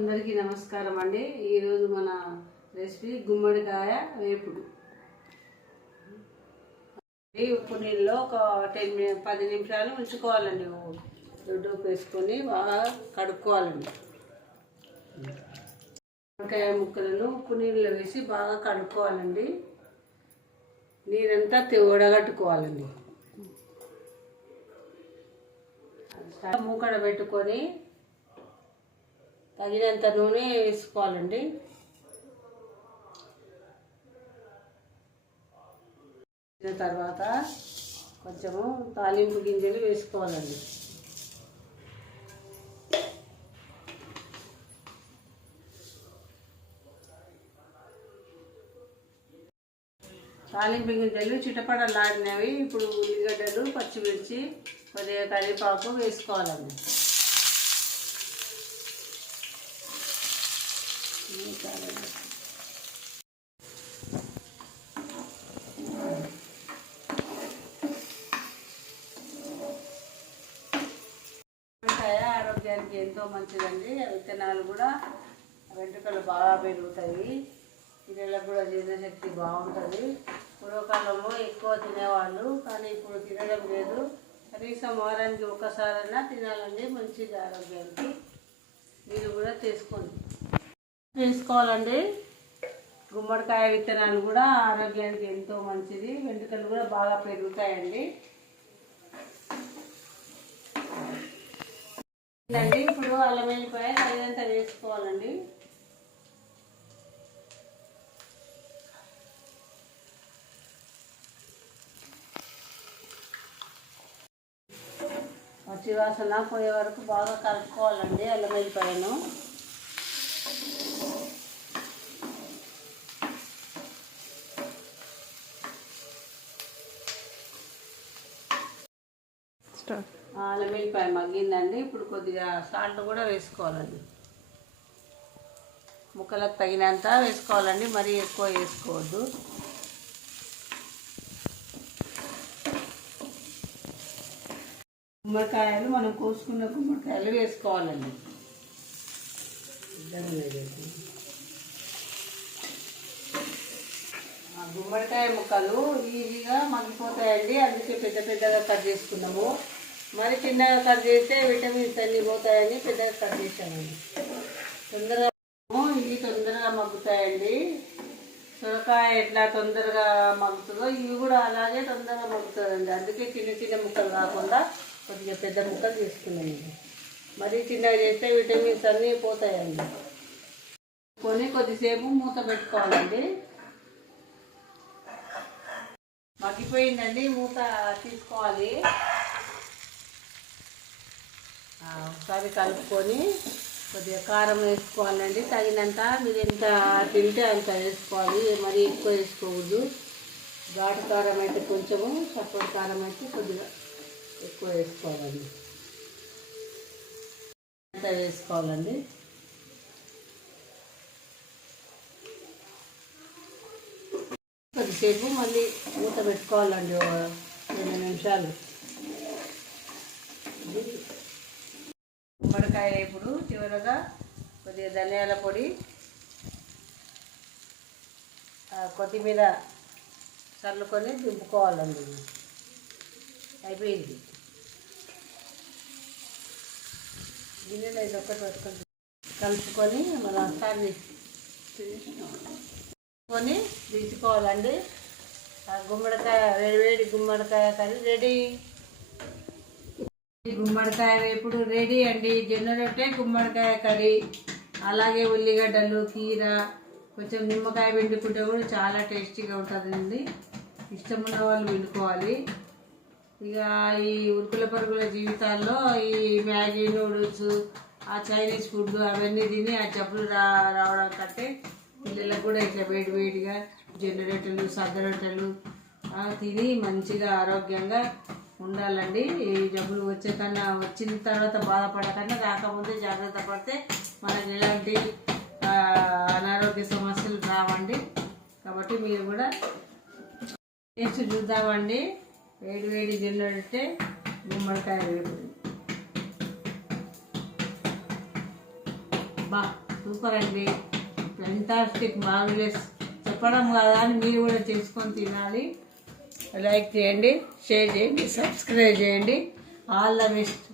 అందరికీ నమస్కారం అండి. ఈరోజు మన రెసిపీ గుమ్మడికాయ వేపుడు. ఉప్పు నీళ్ళలో ఒక 10 నిమిషాలు ఉంచుకోవాలండి. దొడ్డు వేసుకొని బాగా కడుక్కోవాలండి. గుమ్మడికాయ ముక్కలను ఉప్పు నీళ్ళలో వేసి బాగా కడుక్కోవాలండి. నీరంతా వడగట్టుకోవాలండి. మూకడ పెట్టుకొని తగినంత నూనె వేసుకోవాలండి. తర్వాత కొంచెము తాలింపు గింజలు వేసుకోవాలండి. తాలింపు గింజలు చిటపడలాడినవి. ఇప్పుడు ఉల్లిగడ్డలు, పచ్చిమిర్చి, కొద్దిగా కరివేపాకు వేసుకోవాలండి. ఆరోగ్యానికి ఎంతో మంచిదండి. విత్తనాలు కూడా వెంట్రుకలు బాగా పెరుగుతాయి. పిల్లలకు కూడా జీర్ణశక్తి బాగుంటుంది. పూర్వకాలంలో ఎక్కువ తినేవాళ్ళు, కానీ ఇప్పుడు తినడం లేదు. కనీసం వారానికి ఒక్కసారైనా తినాలండి, మంచిది ఆరోగ్యానికి. మీరు కూడా తీసుకోవాలండి. గుమ్మడికాయ విత్తనాలు కూడా ఆరోగ్యానికి ఎంతో మంచిది. వెంట్రుకలు కూడా బాగా పెరుగుతాయండి. ఇప్పుడు అల్లం వెల్లిపాయ తగినంత వేసుకోవాలండి. పచ్చివాసన పోయే వరకు బాగా కలుపుకోవాలండి అల్లం వెల్లిపాయను. అల్లం వెల్లిపాయ మగ్గిందండి. ఇప్పుడు కొద్దిగా సాల్ట్ కూడా వేసుకోవాలండి. ముక్కలకు తగినంత వేసుకోవాలండి, మరీ ఎక్కువ వేసుకోవద్దు. గుమ్మడికాయలు మనం కోసుకున్న గుమ్మడికాయలు వేసుకోవాలండి. గుమ్మడికాయ ముక్కలు ఈజీగా మగ్గిపోతాయండి, అందుకే పెద్దగా కట్ చేసుకున్నాము. మరి చిన్నగా కట్ చేస్తే విటమిన్స్ అన్నీ పోతాయని పెద్దగా కట్ చేసామండి. ఇవి తొందరగా మగ్గుతాయండి. సొరకాయ ఎట్లా తొందరగా మగ్గుతుందో ఇవి కూడా అలాగే తొందరగా మగ్గుతుందండి. అందుకే చిన్న ముక్కలు కాకుండా కొద్దిగా పెద్ద ముక్కలు తీసుకున్నామండి. మరీ చిన్నగా చేస్తే విటమిన్స్ అన్నీ పోతాయండి. కొద్దిసేపు మూత పెట్టుకోవాలండి. మగ్గిపోయిందండి, మూత తీసుకోవాలి. ఒకసారి కలుపుకొని కొద్దిగా కారం వేసుకోవాలండి, తగినంత. మీరు ఎంత తింటే అంత వేసుకోవాలి, మరీ ఎక్కువ వేసుకోవద్దు. ఘాటు కారం అయితే కొంచెము, చప్పటి కారం అయితే కొద్దిగా ఎక్కువ వేసుకోవాలండి. అంత వేసుకోవాలండి. కొద్దిసేపు మళ్ళీ మూత పెట్టుకోవాలండి, 2 నిమిషాలు. గుమ్మడికాయ ఇప్పుడు చివరగా కొద్దిగా ధనియాల పొడి, కొత్తిమీర చల్లుకొని దింపుకోవాలండి. అయిపోయింది. గిన్నెలో ఇది ఒక్కటి పెట్టుకొని కలుపుకొని మన ఒకసారి కొని తీసుకోవాలండి. గుమ్మడికాయ వేడి గుమ్మడికాయ కర్రీ రెడీ. గుమ్మడికాయ వేపుడు రెడీ అండి. జొన్న రొట్టె, గుమ్మడికాయ కర్రీ, అలాగే ఉల్లిగడ్డలు, కీర, కొంచెం నిమ్మకాయ పిండుకుంటే కూడా చాలా టేస్టీగా ఉంటుందండి. ఇష్టమున్న వాళ్ళు పిండుకోవాలి. ఇక ఈ ఉరుకుల పరుగుల జీవితాల్లో ఈ మ్యాగీ నూడిల్స్, ఆ చైనీస్ ఫుడ్ అవన్నీ తిని ఆ జబ్బులు రావడం కంటే పిల్లలకు కూడా ఇట్లా వేడిగా జొన్న రొట్టెలు, సద్ద రొట్టెలు తిని మంచిగా ఆరోగ్యంగా ఉండాలండి. ఈ జబ్బులు వచ్చిన తర్వాత బాధపడకుండా రాకముందే జాగ్రత్త పడితే మనకి ఎలాంటి అనారోగ్య సమస్యలు రావండి. కాబట్టి మీరు కూడా టేస్ట్ చూద్దామండి. వేడి జొన్న రొట్టె, గుమ్మడికాయ వేపుడు. బా సూపర్ అండి, ఫెంటాస్టిక్, మార్వెలస్. చెప్పడం కదా అని మీరు కూడా చేసుకొని తినాలి. లైక్ చేయండి, షేర్ చేయండి, సబ్స్క్రైబ్ చేయండి. All the best.